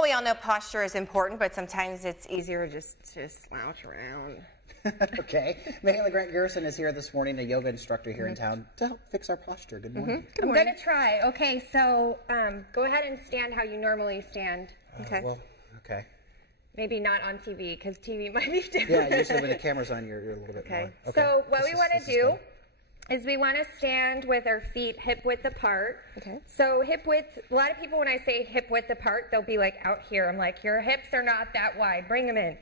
Well, we all know posture is important, but sometimes it's easier just to slouch around. Okay. Mahala Grant-Grierson is here this morning, a yoga instructor here in town, to help fix our posture. Good morning. Good morning. I'm going to try. Okay, so go ahead and stand how you normally stand. Okay. Well, okay. Maybe not on TV, because TV might be different. Yeah, usually when the camera's on, you're a little bit more. Okay. So what we want to do is we want to stand with our feet hip width apart. Okay. So hip width, a lot of people when I say hip width apart, they'll be like out here. I'm like, your hips are not that wide. Bring them in.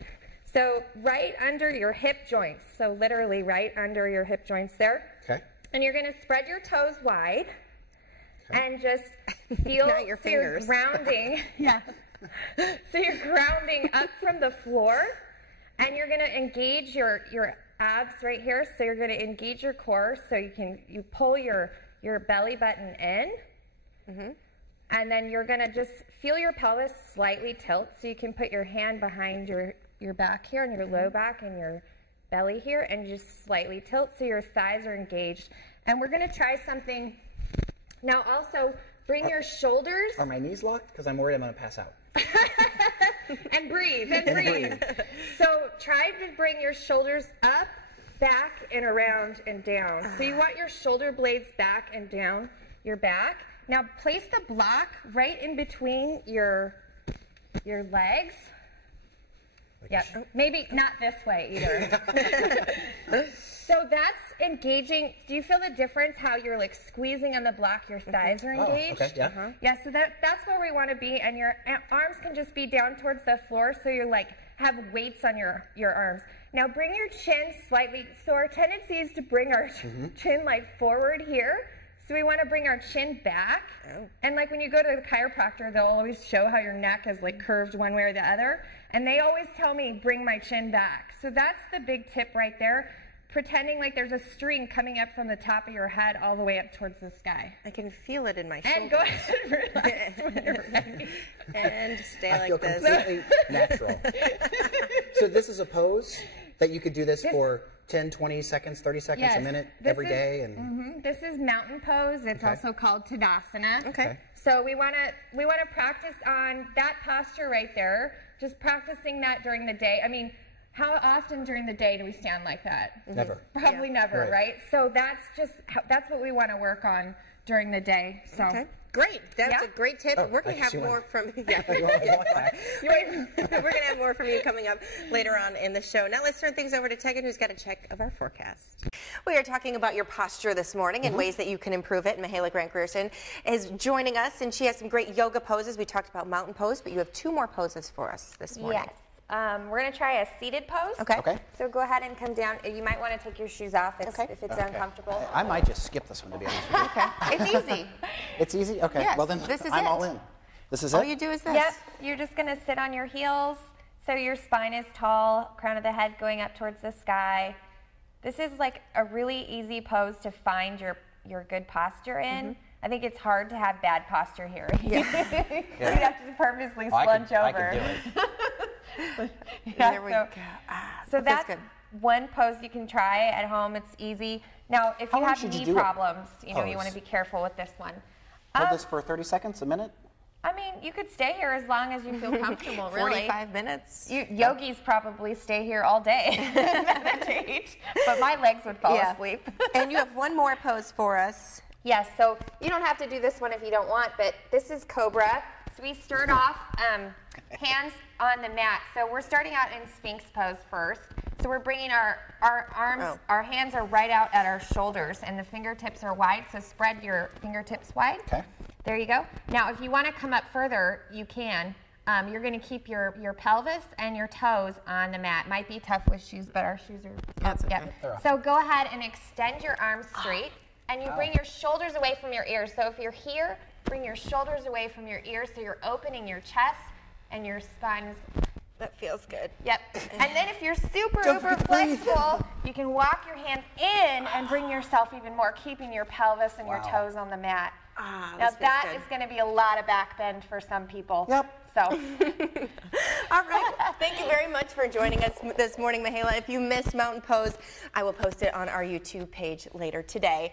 So right under your hip joints. So literally right under your hip joints there. Okay. And you're going to spread your toes wide and just feel Not your fingers. You're grounding. Yeah. So you're grounding up from the floor, and you're going to engage your abs right here. So you're going to engage your core, so you pull your belly button in, and then you're going to just feel your pelvis slightly tilt, so you can put your hand behind your back here and your low back and your belly here, and just slightly tilt so your thighs are engaged. And we're going to try something now. Also, bring your shoulders. Are my knees locked? Because I'm worried I'm going to pass out. And breathe, and breathe. So try to bring your shoulders up, back, and around and down. So you want your shoulder blades back and down your back. Now place the block right in between your legs. Yep. Maybe not this way either. So that's engaging. Do you feel the difference how you're like squeezing on the block, your thighs are engaged? Oh, okay, yeah. Yeah, so that's where we want to be, and your arms can just be down towards the floor, so you like have weights on your arms. Now bring your chin slightly, so our tendency is to bring our chin like forward here. So we want to bring our chin back, and like when you go to the chiropractor, they'll always show how your neck is like curved one way or the other, and they always tell me, bring my chin back. So that's the big tip right there, pretending like there's a string coming up from the top of your head all the way up towards the sky. I can feel it in my shoulders. And go ahead and relax when you're ready. And stay I like feel this. completely natural. So this is a pose that you could do this for 10, 20 seconds, 30 seconds, Yes, a minute, this every is- day, and This is mountain pose. It's also called Tadasana. Okay. So we want to practice on that posture right there. Just practicing that during the day. I mean, how often during the day do we stand like that? never. Probably never, right? So that's what we want to work on during the day. So. Okay. Great. That's Yeah. a great tip. We're going to have more from you. Yeah. You want that? We're going to have more from you coming up later on in the show. Now let's turn things over to Tegan, who's got a check of our forecast. We are talking about your posture this morning and ways that you can improve it. Mahala Grant-Grierson is joining us, and she has some great yoga poses. We talked about mountain pose, but you have 2 more poses for us this morning. Yes. We're going to try a seated pose. Okay. So go ahead and come down. You might want to take your shoes off if it's uncomfortable. I might just skip this one, to be honest with you. Okay. It's easy. It's easy? Okay. Yes, Well, then this is I'm it. all in. This is All it? you do is this. Yep, you're just going to sit on your heels, so your spine is tall, crown of the head going up towards the sky. This is like a really easy pose to find your good posture in. I think it's hard to have bad posture here. You have to purposely slunch over. I can do it. There we go. So that's good. one pose you can try at home. It's easy. Now, if How you long have should you knee do a problems, you pose? want to be careful with this one. Hold this for 30 seconds, a minute? I mean, you could stay here as long as you feel comfortable, really. 45 minutes. Yogis probably stay here all day, meditate, but my legs would fall asleep. And you have one more pose for us. Yes, so you don't have to do this one if you don't want, but this is cobra. So we start off hands on the mat. So we're starting out in Sphinx pose first. So we're bringing our arms, our hands are right out at our shoulders, and the fingertips are wide, so spread your fingertips wide. Okay. There you go. Now, if you want to come up further, you can. You're going to keep your pelvis and your toes on the mat. Might be tough with shoes, but our shoes are That's okay. So go ahead and extend your arms straight, and you bring your shoulders away from your ears. So if you're here, bring your shoulders away from your ears, so you're opening your chest and your spine is. That feels good. Yep. And then if you're super uber flexible, you can walk your hands in and bring yourself even more, keeping your pelvis and your toes on the mat. Now that is going to be a lot of back bend for some people. Yep. So. All right. Thank you very much for joining us this morning, Mahala. If you missed Mountain Pose, I will post it on our YouTube page later today.